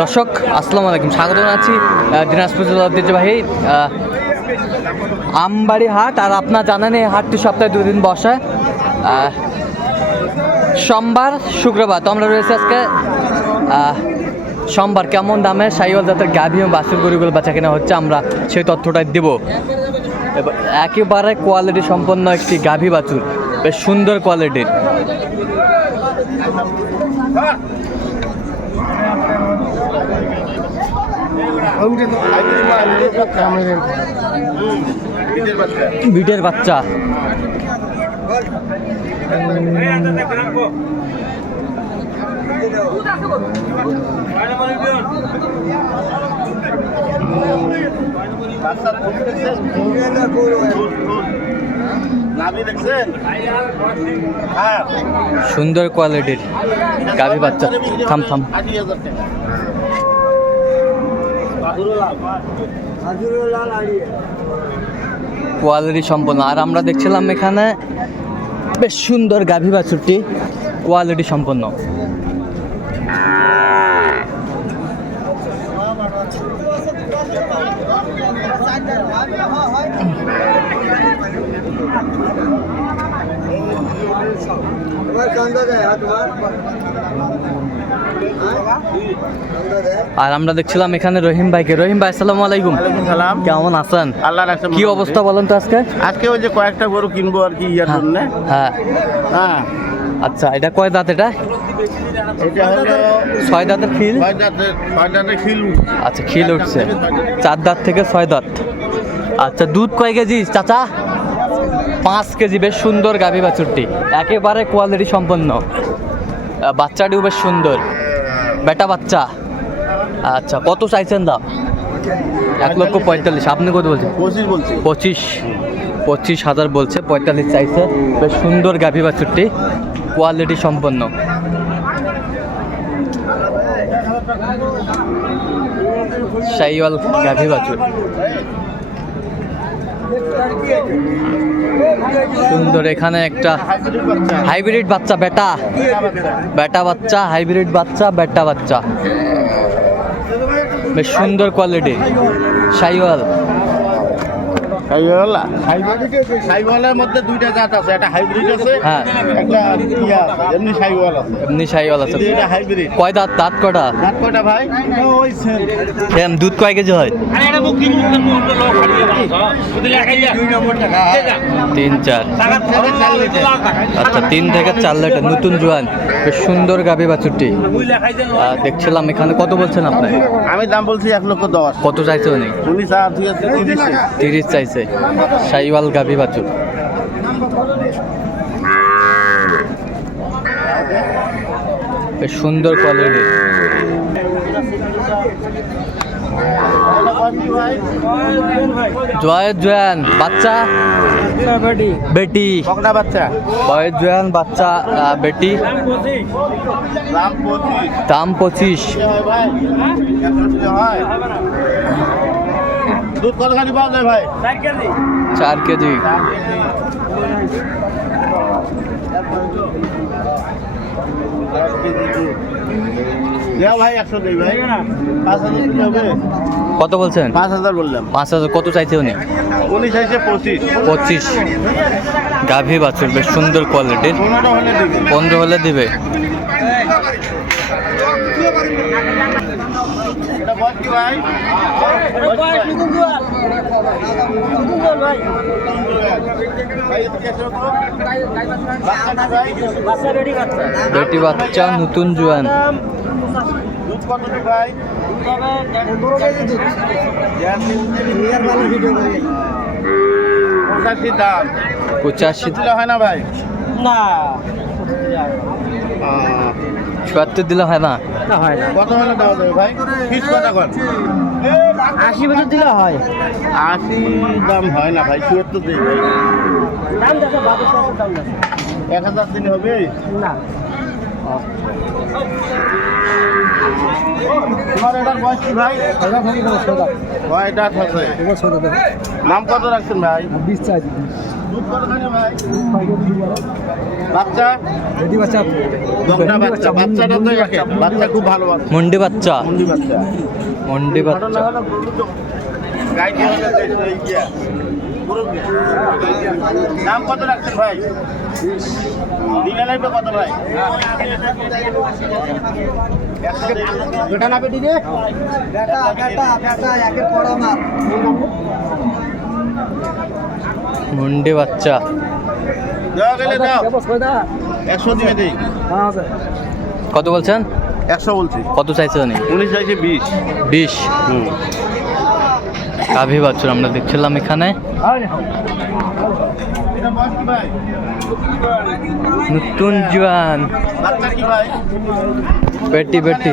দর্শক আসসালামু আলাইকুম। স্বাগত আহ, দিনাজপুর জেলা ঐতিহ্যবাহী আমবাড়ি হাট। আর আপনার জানেন এই হাটটি সপ্তাহে দুই দিন বসে। সোমবার শুক্রবার। তো আমরা রয়েছে আজকে সোমবার। কেমন দামে সাইওয়াল জাতের গাভী এবং বাসুর গরুগুলো বেচা কেনা হচ্ছে আমরা সেই তথ্যটাই দেব। একেবারে কোয়ালিটি সম্পন্ন একটি গাভী বাছুর বেশ সুন্দর কোয়ালিটির বিটের বাচ্চা। সুন্দর কোয়ালিটির গাভী বাচ্চা। থাম থাম। কোয়ালিটি সম্পন্ন। আর আমরা দেখছিলাম এখানে বেশ সুন্দর গাভী বাছুরটি কোয়ালিটি সম্পন্ন। আর আমরা দেখছিলাম এখানে রহিম ভাইকে। রহিম ভাই আসসালামু আলাইকুম। সালাম। কেমন আছেন? আল্লাহ কি অবস্থা বলেন তো আজকে? আজকে ওই যে কয়েকটা গরু কিনবো আর কি ইয়ার জন্য। হ্যাঁ। হ্যাঁ। আচ্ছা এটা কয় দাঁত এটা? ছয় দাঁতের খিল? আচ্ছা খিল উঠছে। চার দাঁত থেকে ছয় দাঁত। আচ্ছা দুধ কয় কেজি? চাচা? পাঁচ কেজি বেশ সুন্দর গাভী বাছুরটি। একেবারে কোয়ালিটি সম্পন্ন। বাচ্চাটিও বেশ সুন্দর। বেটা বাচ্চা। আচ্ছা কত চাইছেন দাম? এক লক্ষ পঁয়তাল্লিশ। আপনি কত বলছেন? পঁচিশ বলছি। পঁচিশ। পঁচিশ হাজার বলছে পঁয়তাল্লিশ চাইছে। বেশ সুন্দর গাভী বাছুরটি কোয়ালিটি সম্পন্ন। শাইওয়াল গাভী বাছুর। সুন্দর, এখানে একটা হাইব্রিড বাচ্চা, বেটা। বেটা বাচ্চা, হাইব্রিড বাচ্চা, বেটা বাচ্চা। বেশ সুন্দর কোয়ালিটি শাইওয়াল সাইওয়ালা সাইওয়ালের মধ্যে দুইটা জাত আছে একটা হাইব্রিড আছে হ্যাঁ। একটা ইয়া এমনি সাইওয়াল আছে। এমনি শাইওয়াল আছে। এটা হাইব্রিড কয় দাঁত? দাঁত কটা? কয়টা ভাই? ওই সেম দুধ কয় কেজি হয়? তিন চার। আচ্ছা তিন থেকে চার লিটার। নতুন জোয়ান। বেশ সুন্দর গাভী বাছুরটি। দেখছিলাম এখানে। কত বলছেন আপনি? আমি দাম বলছি এক লক্ষ দশ। কত চাইছে উনি? উনি চা ঠিক আছে। শাইওয়াল গাভী বাছুর। বেশ সুন্দর কোয়ালিটি জয়ের জয়ান, বাচ্চা? বেটি। বাচ্চা বাচ্চা বেটি। দাম পঁচিশ। দুধ কতখানি পাওয়া যায় ভাই? চার কেজি। কত বলছেন? পাঁচ হাজার বললাম। পাঁচ হাজার কত চাইছে উনি? উনিশ হয়েছে পঁচিশ। পঁচিশ। গাভী বাছুর বেশ সুন্দর কোয়ালিটির পনেরো হলে দিবি। বেটি বাচ্চা নতুন জোয়ান। ভাই পঁচাশি দাম। পঁচাশি হয় না ভাই? না চুয়াত্তর দিলে হয় না। না হয় না। কত হলে দেওয়া যাবে ভাই? ফিস কত কর আশি বছর দিলে হয়। আশি দাম হয় না ভাই চুয়াত্তর দিই ভাই দাম দেখো বাবুর দাম দেখো। এক হাজার দিন হবে? না। তোমার এটার বয়স কি ভাই? এটা নাম কত রাখছেন ভাই? বিশ চাই বাচ্চা? বকনা বাচ্চা। বাচ্চাটা তো বাচ্চা। খুব ভালো বাচ্চা। মুন্ডি বাচ্চা। মুন্ডি বাচ্চা। দাম কত রাখছেন ভাই? লাগবে কত না বেটি রে দিয়ে বাচ্চা। কত বলছেন? একশো বলছি। কত চাইছে উনি? উনিশ চাইছে বিশ। বিশ। হুম। গাভী বাছুর আমরা দেখছিলাম এখানে। নতুন জোয়ান। বাচ্চা কি ভাই? বেটি বেটি।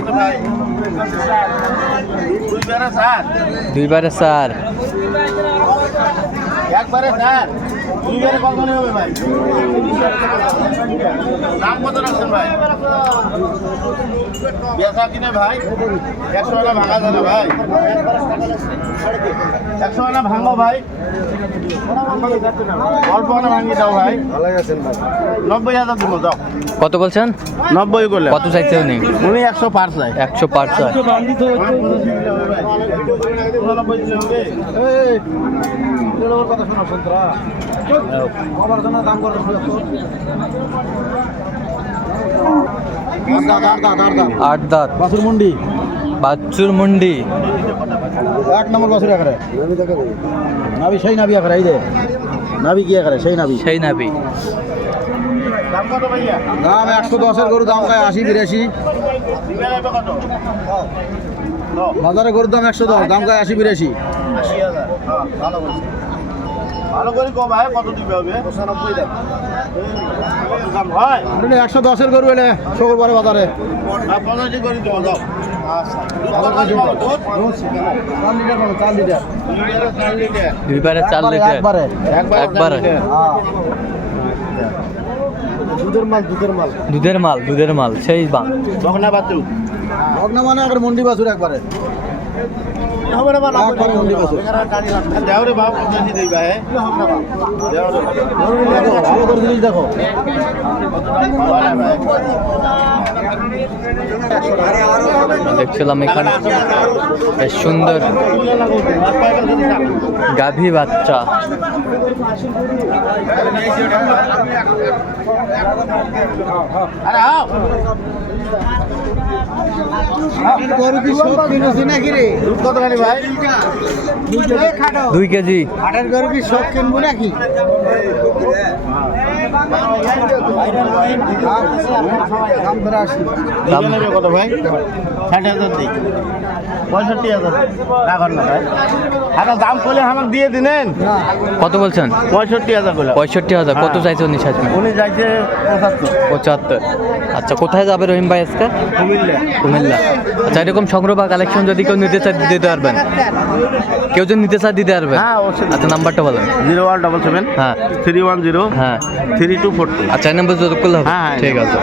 দুইবারে স্যার। একবারে স্যার। কত মনে হবে ভাই? দাম কত রাখছেন ভাই? বেচা কিনে ভাই? একশো আনা ভাঙা যাবে ভাই। একশো আনা ভাঙো ভাই। অল্প আনা ভাঙিয়ে দাও ভাই। নব্বই হাজার দেবো দাও কত বলছেন? নব্বই করলে কত চাইছে উনি? উনি একশো পার চাই। একশো পাঁচ ছয় আট দাঁত। বাসুর মুন্ডি। বাচ্চুর মুন্ডি। এক নম্বর বাসুর এখানে নাবি সেই নাবি এখানে এই যে। নাবি কি এখানে সেই নাবি সেই নাবি দাম একশো দশের গরু দাম খায় আশি বিরাশি। বাজারে গরুর দাম একশো দশ দাম খায় আশি বিরাশি। হ্যাঁ, ভালো করে ভালো করে কত দিবে হবে? পঁচানব্বই দাম দাম হয়? একশো দশের গরু এলে শুক্রবারে বাজারে। পঁচাশি করে দেবো দাও। দুইবারে চার লিটার। একবারে। হ্যাঁ। দুধের মাল দুধের মাল। দুধের মাল দুধের মাল সেই বান বকনা লগ্ন মানে একবার মন্ডি বাসুর একবারে। একবারে মন্ডি বাসুর দেও রে বাপ, পঁচাশি দেই ভাই। দেও রে। দেখো, ভালো করে জিনিস দেখো ভালো ভাই। দেখছিলাম এখানে বেশ সুন্দর গাভী বাচ্চা আরে আও। গরু কি সব কিনেছি নাকি রে দুধ কতখানি ভাই দুই কেজি। হাটের গরু কি সব কিনবো নাকি? দাম নেবে কত ভাই? ষাট হাজার দিই। পঁয়ষট্টি হাজার। না ভাই। আরে দাম করলে আমাকে দিয়ে দিলেন কত বলছেন? পঁয়ষট্টি হাজার পঁয়ষট্টি হাজার। কত চাইছে উনি সাজমে উনি যাইছে পঁচাত্তর। পঁচাত্তর। আচ্ছা কোথায় যাবে রহিম ভাই আজকে? কুমিল্লা। কুমিল্লা। আচ্ছা এরকম সংগ্রহ বা কালেকশন যদি কেউ নিতে চায় দিতে পারবেন? কেউ যদি নিতে চায় দিতে পারবে। হ্যাঁ, অবশ্যই। আচ্ছা নাম্বারটা বলেন। জিরো ওয়ান ডবল সেভেন হ্যাঁ। থ্রি ওয়ান জিরো হ্যাঁ। Three two four two. আচ্ছা এই নাম্বার যোগাযোগ করলে হবে। হ্যাঁ, হ্যাঁ। ঠিক আছে।